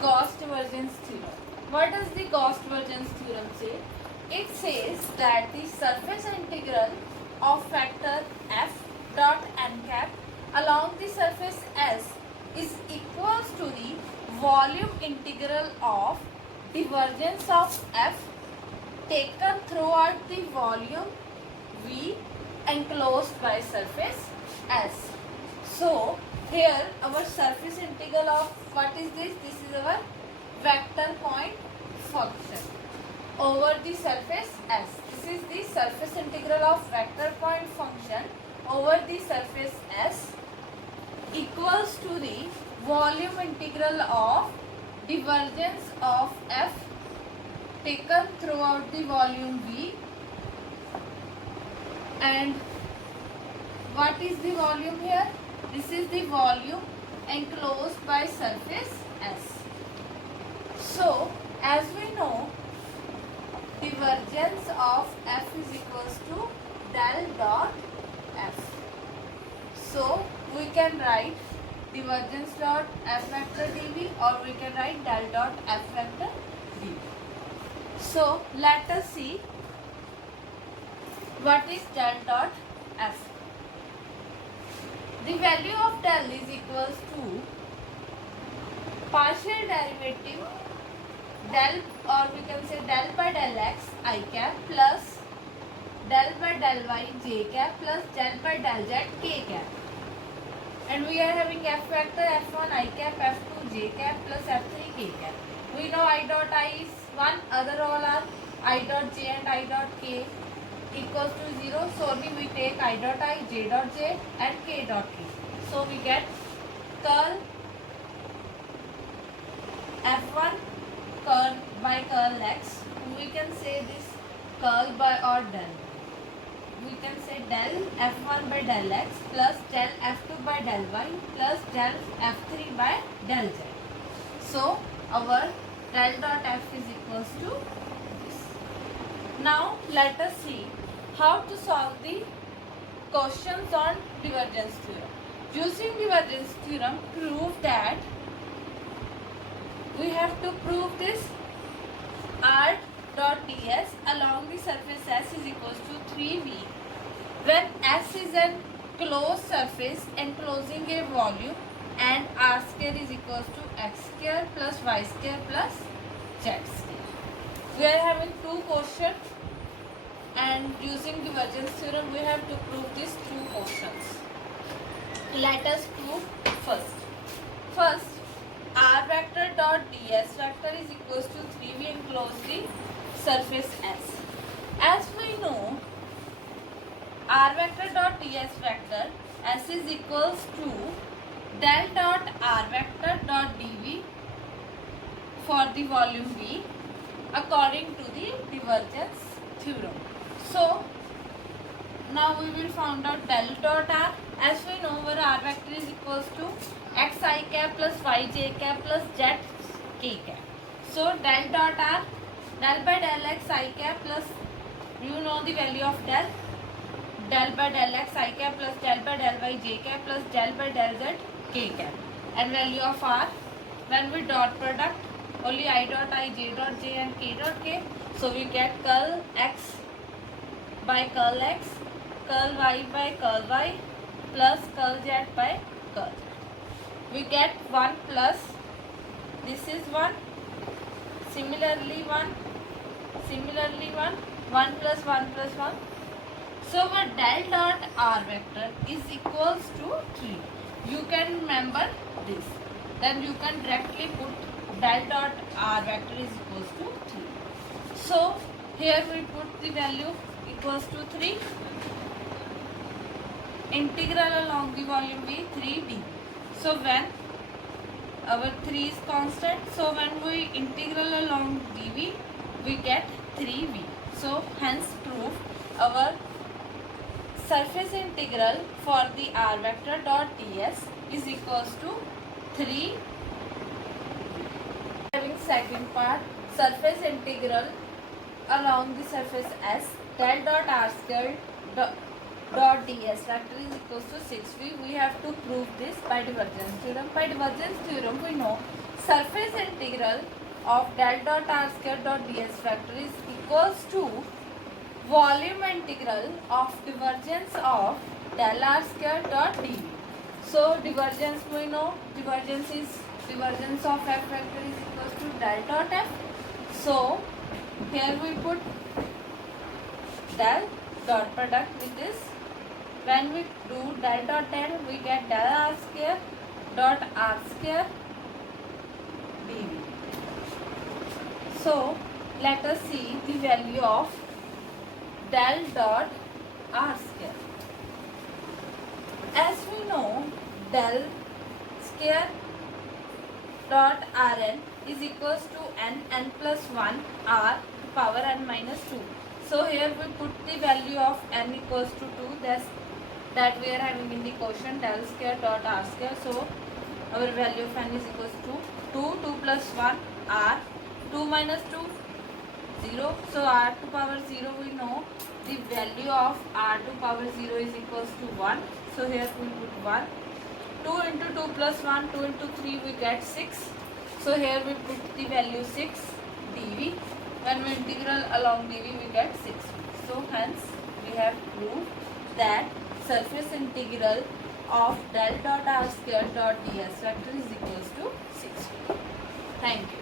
Gauss divergence theorem. What does the Gauss divergence theorem say? It says that the surface integral of vector f dot n cap along the surface S is equals to the volume integral of divergence of f taken throughout the volume V enclosed by surface S. So here our surface integral of what is this? This is our vector point function over the surface S. This is the surface integral of vector point function over the surface S equals to the volume integral of divergence of F taken throughout the volume V. And what is the volume here? This is the volume enclosed by surface S. So, as we know, divergence of F is equals to del dot F. So, we can write divergence dot F vector dV, or we can write del dot F vector dV. So, let us see what is del dot F. The value of del is equals to partial derivative del, or we can say del by del x I cap plus del by del y j cap plus del by del z k cap. And we are having f vector f1 I cap, f2 j cap plus f3 k cap. We know I dot I is 1, other all are I dot j and I dot k equals to 0. So only we take I dot I, j dot j and k dot k. So we get curl f1 curl by curl x. We can say this curl by or del. We can say del f1 by del x plus del f2 by del y plus del f3 by del z. So our del dot f is equals to this. Now let us see how to solve the questions on divergence theorem. Using divergence theorem, prove that we have to prove this r dot ds along the surface S is equals to 3v when S is an closed surface enclosing a volume and r square is equals to x square plus y square plus z square. We are having two questions, and using divergence theorem we have to prove these two questions. Let us prove first. First, r vector dot ds vector is equals to 3v enclosed the surface S. As we know, r vector dot ds vector S is equals to del dot r vector dot dv for the volume V according to the divergence theorem. So now we will find out del dot r. As we know, our r vector is equals to x I cap plus y j cap plus z k cap. So del dot r, del by del x I cap plus, you know the value of del by del x I cap plus del by del y j cap plus del by del z k cap, and value of r when we dot product only I dot I, j dot j and k dot k. So we get curl x by curl x, curl y by curl y plus curl z by curl z. We get 1 plus, this is 1, similarly 1, 1 plus 1 plus 1. So our del dot r vector is equals to 3. You can remember this. Then you can directly put del dot r vector is equals to 3. So here we put the value equals to 3. Integral along the volume V 3d. So when our 3 is constant, so when we integral along dv, we get 3v. So hence proof our surface integral for the r vector dot ds is equals to 3. Having second part, surface integral along the surface S del dot r square dot ds vector is equals to 6v. We have to prove this by divergence theorem. By divergence theorem we know surface integral of del dot r square dot ds factor is equals to volume integral of divergence of del r square dot dv. So divergence we know, divergence of f factor is equals to del dot f. So here we put del dot product with this. When we do del dot del, we get del r square dot r square dv. So let us see the value of del dot r square. As we know, del square dot rn is equals to n plus 1 r power n minus 2. So here we put the value of n equals to 2, that we are having in the quotient del square dot r square. So our value of n is equals to 2 plus 1 r, 2 minus 2 0. So r to power 0 we know the value of r to power 0 is equals to 1. So here we put 1. 2 into 2 plus 1, 2 into 3 we get 6. So here we put the value 6 dv. When we integral along dv we get 6. So hence we have proved that surface integral of del dot r square dot ds factor is equals to 6. Thank you.